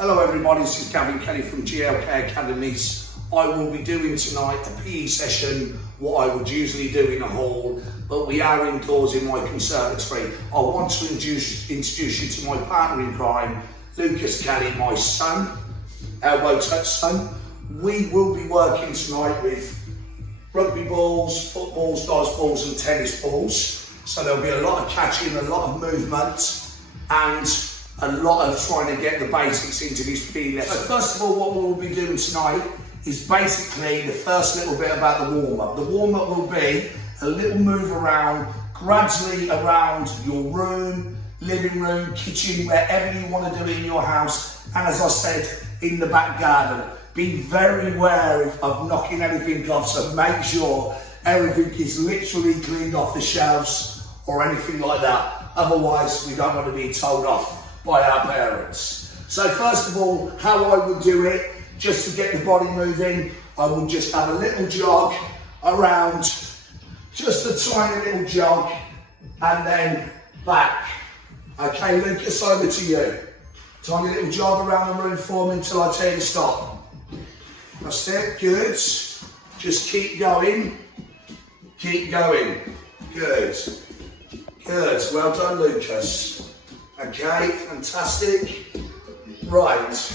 Hello everybody, this is Gavin Kelly from GLK Academies. I will be doing tonight a PE session, what I would usually do in a hall, but we are indoors in my conservatory. I want to introduce you to my partner in crime, Lucas Kelly, my son, elbow touch son. We will be working tonight with rugby balls, footballs, dice balls and tennis balls. So there'll be a lot of catching, a lot of movement and a lot of trying to get the basics into this PE lesson. So first of all, what we'll be doing tonight is basically the first little bit about the warm-up. The warm-up will be a little move around, gradually around your room, living room, kitchen, wherever you want to do it in your house. And as I said, in the back garden. Be very wary of knocking anything off, so make sure everything is literally cleaned off the shelves or anything like that. Otherwise, we don't want to be told off by our parents. So first of all, how I would do it, just to get the body moving, I would just have a little jog around, just a tiny little jog, and then back. Okay, Lucas, over to you. Tiny little jog around the room for me until I tell you to stop. That's it, good. Just keep going, good. Good, well done, Lucas. Okay, fantastic. Right.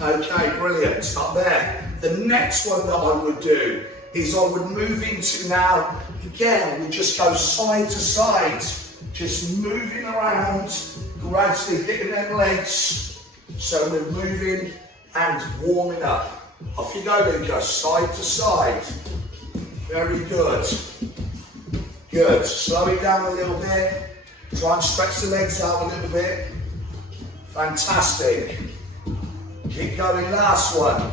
Okay, brilliant. Stop there. The next one that I would do is I would move into now, again, we just go side to side, just moving around, gradually hitting them legs. So we're moving and warming up. Off you go, Lucas, side to side. Very good. Good. Slow it down a little bit. Try and stretch the legs out a little bit. Fantastic. Keep going, last one.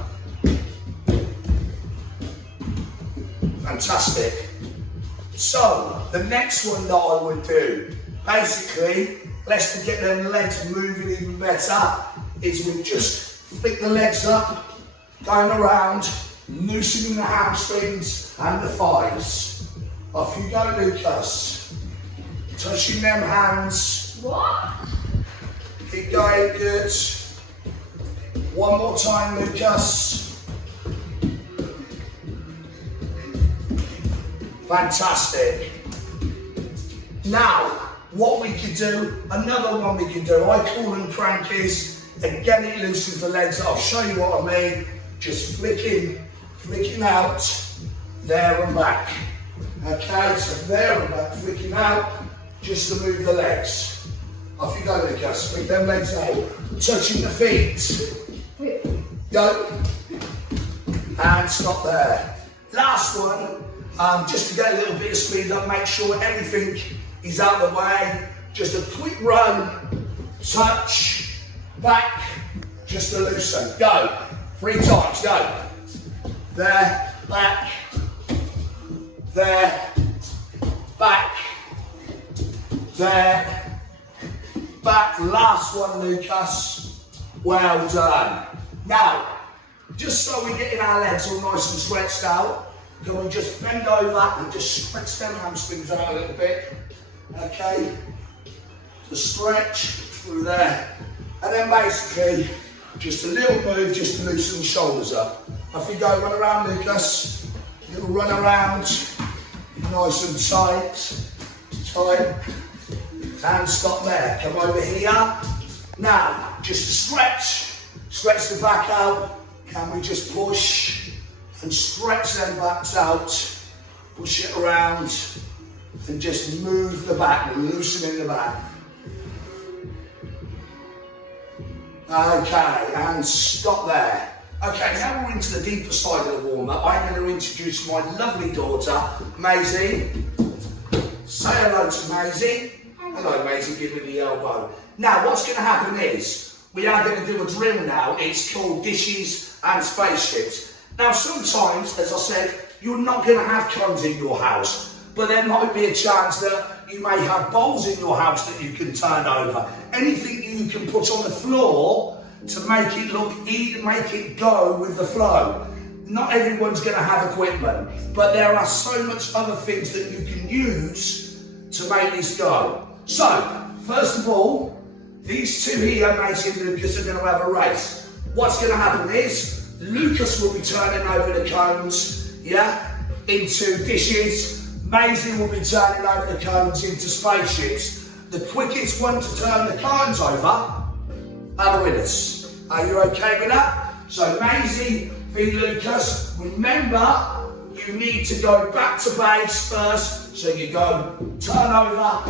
Fantastic. So, the next one that I would do, basically, let's get them legs moving even better, is we just flick the legs up, going around, loosening the hamstrings and the thighs. Off you go, Lucas. Touching them hands. What? Keep going, good. One more time, Lucas. Fantastic. Now, what we could do, another one we can do, I call them crankies. Again, it loosens the legs. I'll show you what I mean. Just flicking out, there and back. Okay, so there and back, flicking out, just to move the legs. Off you go, Lucas. Flick them legs out. Touching the feet. Go. And stop there. Last one, just to get a little bit of speed up, make sure everything is out of the way. Just a quick run, touch, back, just to loosen. Go. 3 times, go. There, back, there, back, there, back. Last one, Lucas. Well done. Now, just so we're getting our legs all nice and stretched out, can we just bend over and just stretch them hamstrings out a little bit? Okay, just stretch through there. And then basically, just a little move just to loosen the shoulders up. Off you go, run around, Lucas. Little run around, nice and tight. And stop there. Come over here. Now, just to stretch the back out. Can we just push and stretch them backs out? Push it around and just move the back, loosening the back. Okay, and stop there. Okay, now we're into the deeper side of the warm-up. I'm going to introduce my lovely daughter, Maisie. Say hello to Maisie. Hello, Maisie, give me the elbow. Now, what's going to happen is, we are going to do a drill now. It's called dishes and spaceships. Now, sometimes, as I said, you're not going to have cones in your house, but there might be a chance that you may have bowls in your house that you can turn over. Anything you can put on the floor to make it look easy, make it go with the flow. Not everyone's going to have equipment, but there are so much other things that you can use to make this go. So, first of all, These two here, Maisie and Lucas, are going to have a race. What's going to happen is Lucas will be turning over the cones, yeah, into dishes. Maisie will be turning over the cones into spaceships. The quickest one to turn the cones over are the winners. Are you okay with that? So Maisie v Lucas, remember you need to go back to base first. So you go turn over,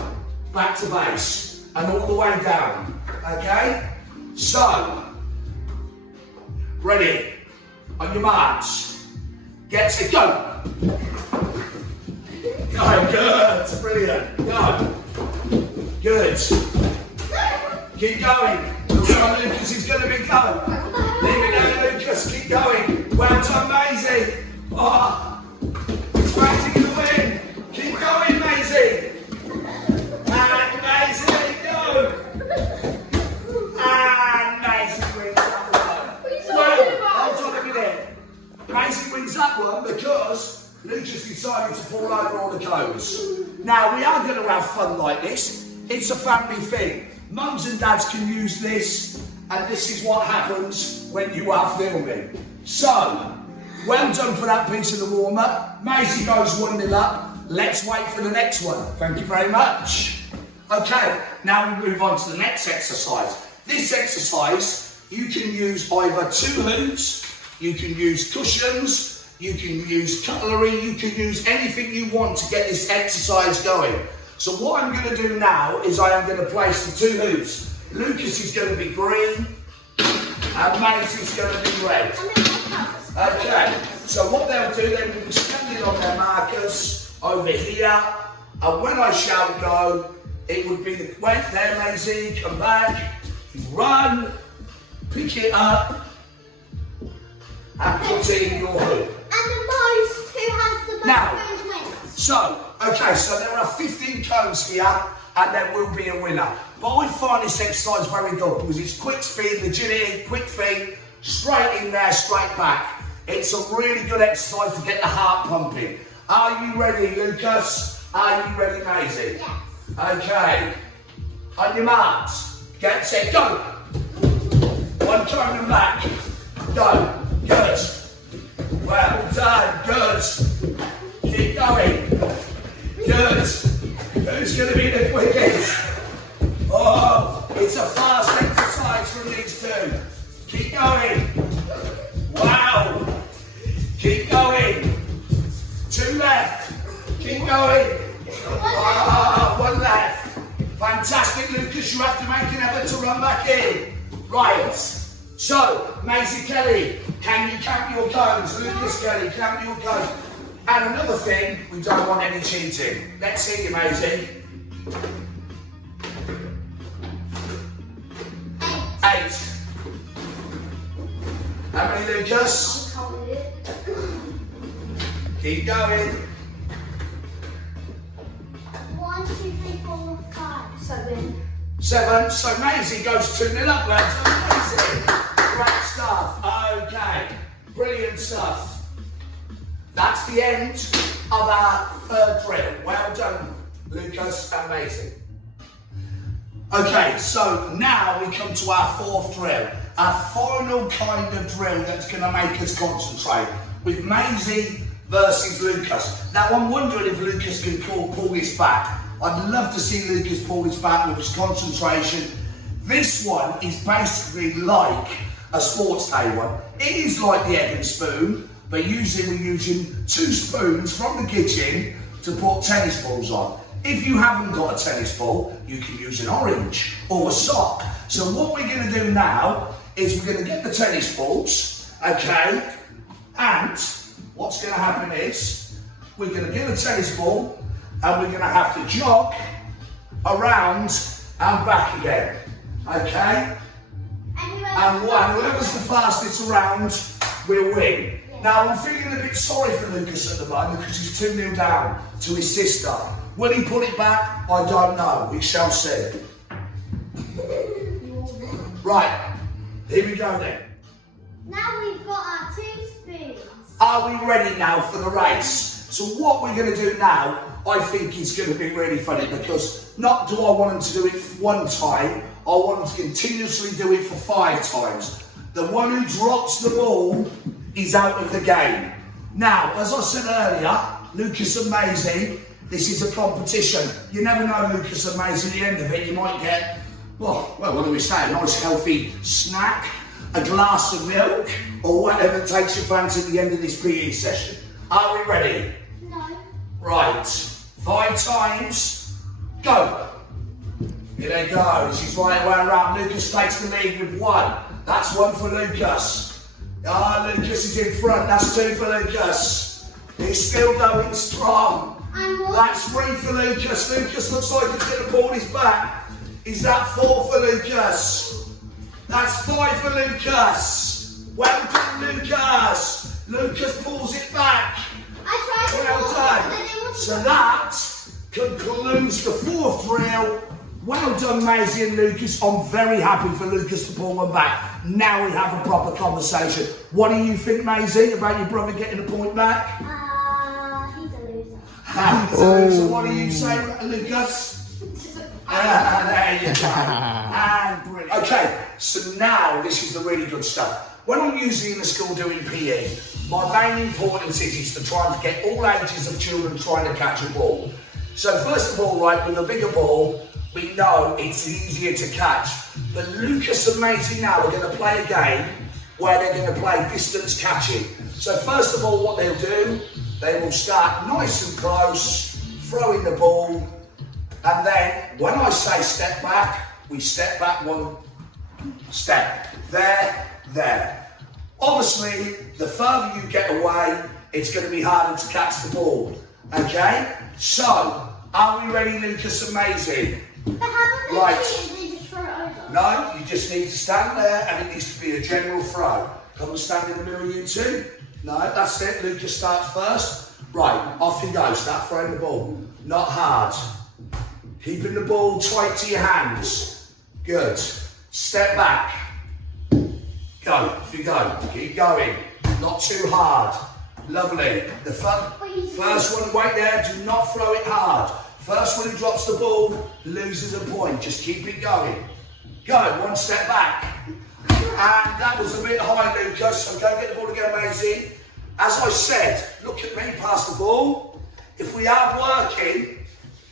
back to base, and all the way down. Okay? So, ready? On your marks. Get set, go! Go, good, brilliant, go. Good. Keep going. Looks like Lucas is going to be going. Leave it there, Lucas, keep going. Well done, Maisie. Oh, it's Maisie going to win. Keep going, Maisie. And Maisie, go. And Maisie wins that one. Well, hold on a minute. Maisie wins that one because Lucas decided to fall over all the cones. Now, we are going to have fun like this. It's a family thing. Mums and dads can use this, and this is what happens when you are filming. So, well done for that piece of the warm-up. Maisie goes 1-0 up. Let's wait for the next one. Thank you very much. Okay, now we move on to the next exercise. This exercise, you can use either 2 hoops, you can use cushions, you can use cutlery, you can use anything you want to get this exercise going. So what I'm going to do now is I am going to place the 2 hoops. Lucas is going to be green and Maisie's going to be red. Okay, so what they'll do, they will be standing on their markers over here, and when I shout go, it would be the wait there, Maisie, come back, you run, pick it up, and put it in your hoop. And the most who has the most wins. So, okay, so there are 15 cones here, and there will be a winner. But I find this exercise very good because it's quick speed, agility, quick feet, straight in there, straight back. It's a really good exercise to get the heart pumping. Are you ready, Lucas? Are you ready, Maisie? Yes. Okay. On your marks. Get set, go. One cone and back. Go. Good. Well done. Good. Keep going. Good. Who's going to be the quickest? Oh, it's a fast exercise from these 2. Keep going. Wow. Keep going. 2 left. Keep going. 1 left. Fantastic, Lucas. You have to make an effort to run back in. Right. So, Maisie Kelly, can you count your cones? Lucas Kelly, count your cones. And another thing, we don't want any cheating. Let's see you, Maisie. 8. How many, Lucas? Keep going. 1, 2, 3, 4, 5, 7. 7. So Maisie goes 2-0 up, lads. Amazing. Great stuff. Okay. Brilliant stuff. That's the end of our 3rd drill. Well done, Lucas and Maisie. Okay, so now we come to our 4th drill. Our final kind of drill that's going to make us concentrate. With Maisie versus Lucas. Now I'm wondering if Lucas can pull this back. I'd love to see Lucas pull this back with his concentration. This one is basically like a sports day one. It is like the egg and spoon, but usually we're using 2 spoons from the kitchen to put tennis balls on. If you haven't got a tennis ball, you can use an orange or a sock. So what we're going to do now is we're going to get the tennis balls, okay, and what's going to happen is we're going to get a tennis ball and we're going to have to jog around and back again, okay? And whoever's the fastest around will win. Now I'm feeling a bit sorry for Lucas at the moment because he's 2-0 down to his sister. Will he pull it back? I don't know. We shall see. Right, here we go then. Now we've got our 2 spoons. Are we ready now for the race? So what we're going to do now, I think is going to be really funny because not do I want them to do it one time, I want to continuously do it for 5 times. The one who drops the ball is out of the game. Now, as I said earlier, Lucas and Maisie, this is a competition. You never know, Lucas and Maisie, at the end of it, you might get, well, what do we say, a nice healthy snack, a glass of milk, or whatever takes your fancy at the end of this PE session. Are we ready? No. Right, 5 times, go. Here they go, this is right way around. Lucas takes the lead with 1. That's 1 for Lucas. Lucas is in front, that's 2 for Lucas. He's still going strong. That's 3 for Lucas. Lucas looks like he's going to pull his back. Is that 4 for Lucas? That's 5 for Lucas. Well done, Lucas. Lucas pulls it back. Well done. So that concludes the 4th drill. Well done, Maisie and Lucas. I'm very happy for Lucas to pull one back. Now we have a proper conversation. What do you think, Maisie, about your brother getting a point back? He's a loser. He's a loser. What do you say, Lucas? There you go. And brilliant. Okay, so now this is the really good stuff. When I'm usually in the school doing PE, my main importance is to try and get all ages of children trying to catch a ball. So first of all, right, with a bigger ball, we know it's easier to catch. But Lucas and Maisie now are going to play a game where they're going to play distance catching. So first of all, what they'll do, they will start nice and close, throwing the ball, and then when I say step back, we step back 1 step. There. Obviously, the further you get away, it's going to be harder to catch the ball. Okay? So, are we ready, Lucas and Maisie? But how Right. they just throw it over? No, you just need to stand there and it needs to be a general throw. Come and stand in the middle, you two. No, that's it. Lucas starts first. Right, off you go. Start throwing the ball. Not hard. Keeping the ball tight to your hands. Good. Step back. Go. Off you go. Keep going. Not too hard. Lovely. The first one, wait there. Do not throw it hard. First one who drops the ball loses a point. Just keep it going. Go, 1 step back. And that was a bit high, Lucas, so go get the ball again, Maisie. As I said, look at me, pass the ball. If we are working,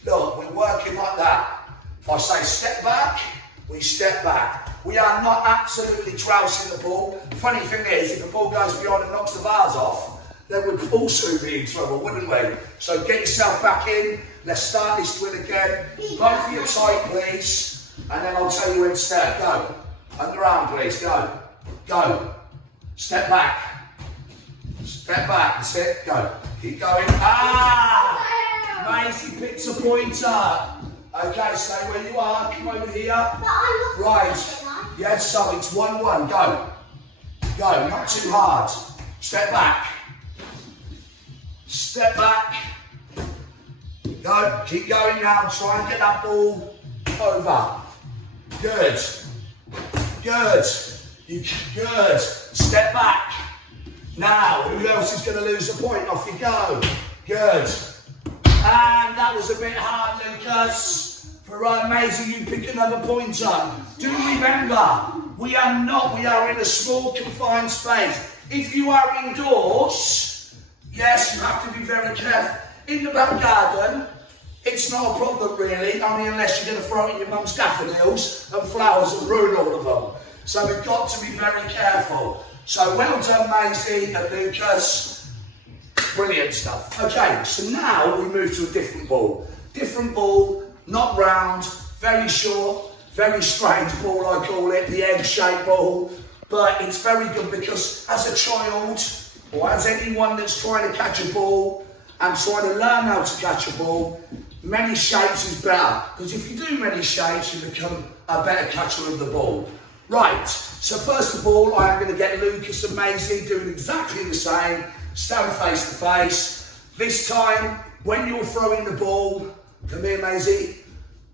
look, we're working like that. If I say step back, we step back. We are not absolutely trouncing the ball. Funny thing is, if the ball goes beyond and knocks the bars off, then we'd also be in trouble, wouldn't we? So get yourself back in. Let's start this drill again. Both of you tight, please. And then I'll tell you when to start. Go. Underarm, please. Go. Go. Step back. Step back. That's it. Go. Keep going. Maisie picks a point up. Okay, stay where you are. Come over here. Right. Yes, so it's 1-1. Go. Go. Not too hard. Step back. Step back. Go. Keep going now. Try and get that ball over. Good. Good. Good. Step back. Now, who else is going to lose a point? Off you go. Good. And that was a bit hard, Lucas. For Maisie, you pick another point up. Do remember, we are in a small confined space. If you are indoors, yes, you have to be very careful. In the back garden, it's not a problem really, only unless you're going to throw it in your mum's daffodils and flowers and ruin all of them. So we've got to be very careful. So well done, Maisie and Lucas. Brilliant stuff. Okay, so now we move to a different ball. Different ball, not round, very short, very strange ball I call it, the egg-shaped ball. But it's very good because as a child, or as anyone that's trying to catch a ball and trying to learn how to catch a ball, many shapes is better. Because if you do many shapes, you become a better catcher of the ball. Right, so first of all, I am going to get Lucas and Maisie doing exactly the same. Stand face to face. This time, when you're throwing the ball, come here, Maisie.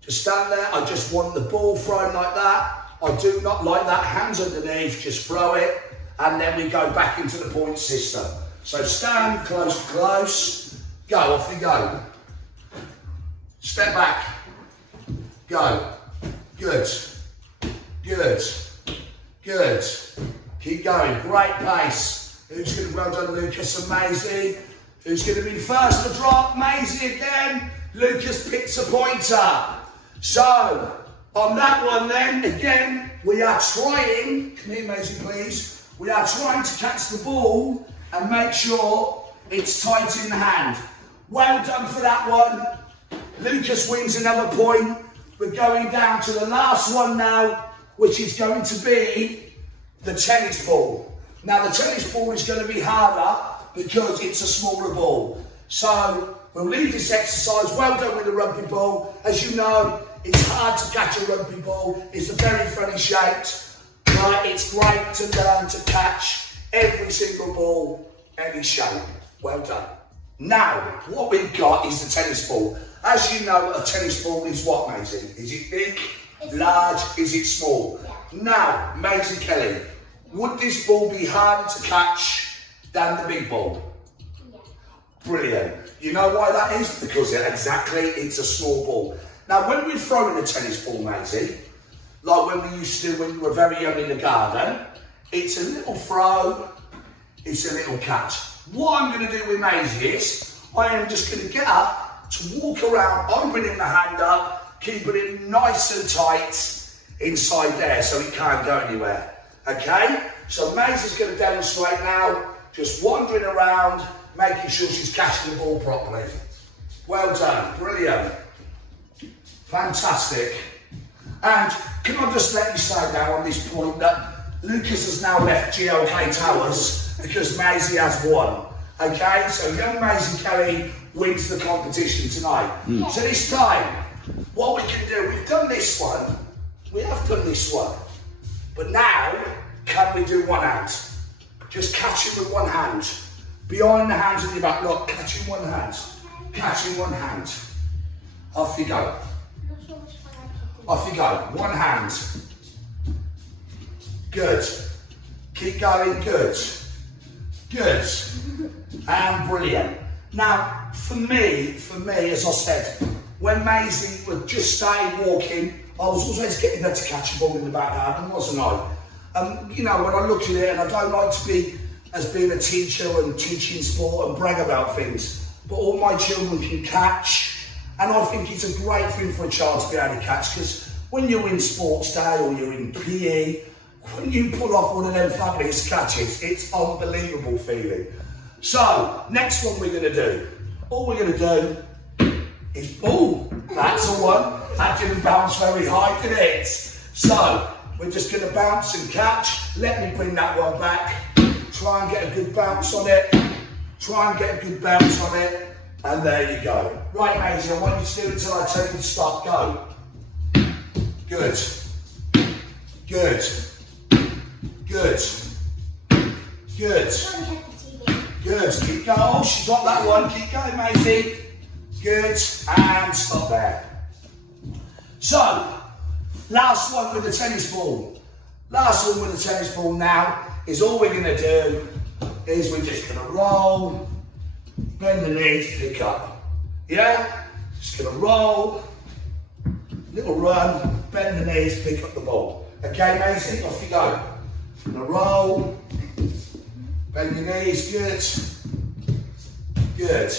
Just stand there. I just want the ball thrown like that. I do not like that. Hands underneath. Just throw it. And then we go back into the point system. So stand close to close. Go. Off you go. Step back. Go. Good. Good. Good. Keep going. Great pace. Who's going to, well done, Lucas and Maisie. Who's going to be first to drop? Maisie again. Lucas picks a pointer. So, on that one then, again, we are trying, come here Maisie please, we are trying to catch the ball and make sure it's tight in the hand. Well done for that one. Lucas wins another point. We're going down to the last one now, which is going to be the tennis ball. Now the tennis ball is going to be harder because it's a smaller ball. So we'll leave this exercise. Well done with the rugby ball. As you know, it's hard to catch a rugby ball. It's a very funny shaped, but it's great to learn to catch every single ball, any shape. Well done. Now, what we've got is the tennis ball. As you know, a tennis ball is what, Maisie? Is it big, large, is it small? Yeah. Now, Maisie Kelly, would this ball be harder to catch than the big ball? Yeah. Brilliant. You know why that is? Because it's a small ball. Now, when we're throwing a tennis ball, Maisie, like when we used to do when you were very young in the garden, it's a little throw, it's a little catch. What I'm going to do with Maisie is, I am just going to get up to walk around, opening the hand up, keeping it nice and tight inside there so it can't go anywhere. Okay? So Maisie's going to demonstrate now, just wandering around, making sure she's catching the ball properly. Well done, brilliant. Fantastic. And can I just let you say now on this point that Lucas has now left GLK Towers because Maisie has won. Okay, so young Maisie Kelly wins the competition tonight. So this time, what we can do, we've done this one, we have done this one, but now, can we do one hand? Just catch it with one hand. Behind the hands in your back, look, catch in one hand. Catch in one hand. Off you go. Off you go, one hand. Good. Keep going, good. Good. And brilliant. Now, for me, as I said, when Maisie was just started walking, I was always getting her to catch a ball in the back garden, wasn't I? You know, when I look at it, and I don't like to be as being a teacher and teaching sport and brag about things, but all my children can catch, and I think it's a great thing for a child to be able to catch, because when you're in sports day or you're in PE, when you pull off one of them fabulous catches, it's unbelievable feeling. So, next one we're going to do, all we're going to do is, oh, that's a one. That didn't bounce very high, did it? So, we're just going to bounce and catch. Let me bring that one back. Try and get a good bounce on it. Try and get a good bounce on it. And there you go. Right, Maisie, I want you to do it until I tell you to stop. Go. Good. Good. Good. Good. Good. Keep going. Oh, she got that one. Keep going, Maisie. Good. And stop there. So, last one with the tennis ball. Last one with the tennis ball now is all we're going to do is we're just going to roll, bend the knees, pick up. Yeah? Just going to roll, little run, bend the knees, pick up the ball. Okay, Maisie? Off you go. Going to roll, bend your knees, good. Good.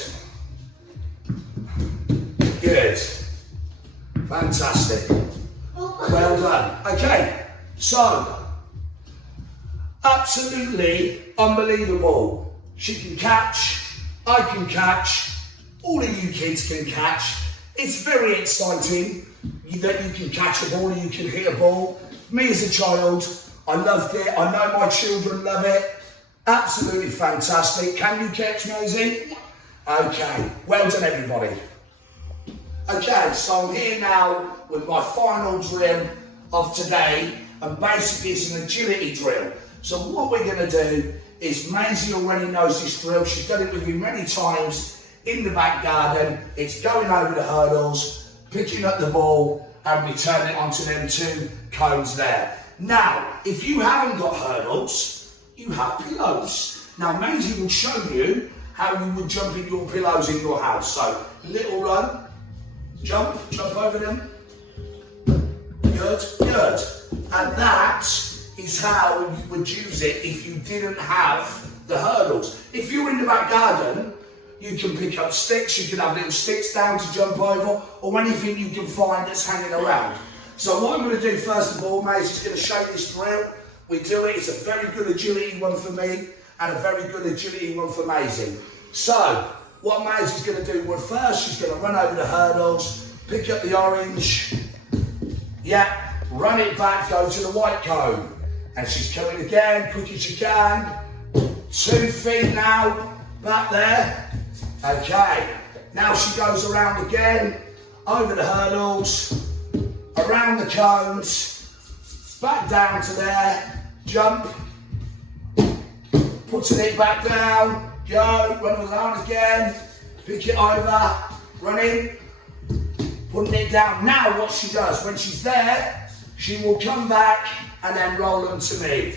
Good. Fantastic. Well done. Okay, so, absolutely unbelievable. She can catch, I can catch, all of you kids can catch. It's very exciting that you can catch a ball and you can hit a ball. Me as a child, I loved it. I know my children love it. Absolutely fantastic. Can you catch, Maisie? Okay, well done everybody. Okay, so I'm here now with my final drill of today, and basically it's an agility drill. So what we're going to do is, Maisie already knows this drill. She's done it with me many times in the back garden. It's going over the hurdles, picking up the ball and returning it onto them two cones there. Now, if you haven't got hurdles, you have pillows. Now, Maisie will show you how you would jump in your pillows in your house. So, little run, jump over them. Good, good. And that is how you would use it if you didn't have the hurdles. If you're in the back garden, you can pick up sticks, you can have little sticks down to jump over, or anything you can find that's hanging around. So what I'm going to do first of all, Maisie is going to show you this drill. We do it, it's a very good agility one for me, and a very good agility one for Maisie. So, what Maisie's going to do, well first she's going to run over the hurdles, pick up the orange, yeah, run it back, go to the white cone. And she's coming again, quick as you can. 2 feet now, back there. Okay, now she goes around again, over the hurdles, around the cones, back down to there, jump, putting it back down, go, run around again, pick it over, running, putting it down. Now what she does, when she's there, she will come back and then roll them to me,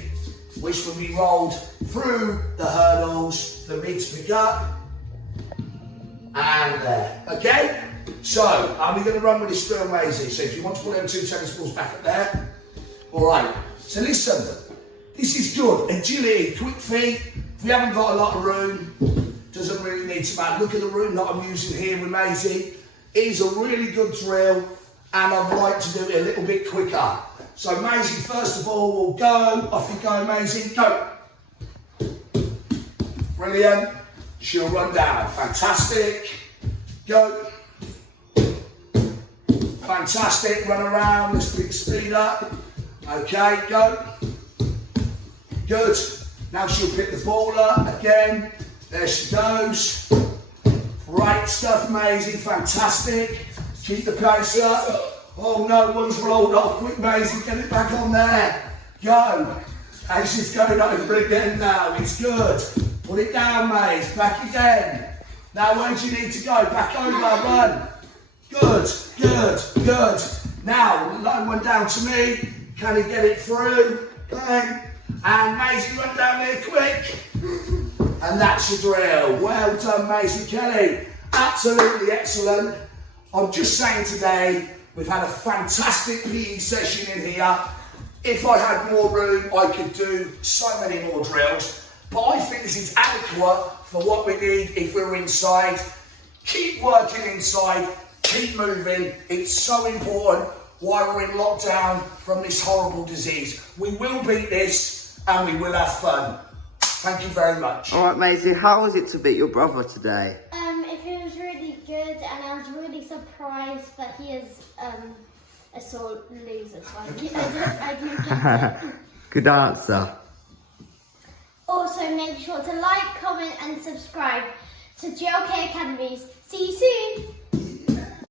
which will be rolled through the hurdles for me to pick up, and there, okay? So, I'm going to run with this drill, Maisie, so if you want to put them 2 tennis balls back up there, alright, so listen, this is good, agility, quick feet, if you haven't got a lot of room, doesn't really need to matter. Look at the room that I'm using here with Maisie, it is a really good drill, and I'd like to do it a little bit quicker. So Maisie, first of all, will go, off you go Maisie, go. Brilliant, she'll run down, fantastic, go. Fantastic, run around, let's pick speed up. Okay, go. Good, now she'll pick the ball up again, there she goes. Great stuff Maisie, fantastic, keep the pace up. Oh no, one's rolled off, quick Maisie, get it back on there, go. And she's going over again now, it's good. Put it down Maisie, back again. Now where do you need to go? Back over, run. Good, good, good. Now, low one down to me, can he get it through? Bang. And Maisie, run down there quick. And that's your drill. Well done Maisie Kelly, absolutely excellent. I'm just saying today, we've had a fantastic PE session in here. If I had more room, I could do so many more drills. But I think this is adequate for what we need if we're inside. Keep working inside, keep moving. It's so important while we're in lockdown from this horrible disease. We will beat this and we will have fun. Thank you very much. All right, Maisie, how was it to beat your brother today? It was really good, and I was really surprised that he is a sore loser, so I didn't get it. Good answer. Also, make sure to like, comment, and subscribe to GLK Academies. See you soon.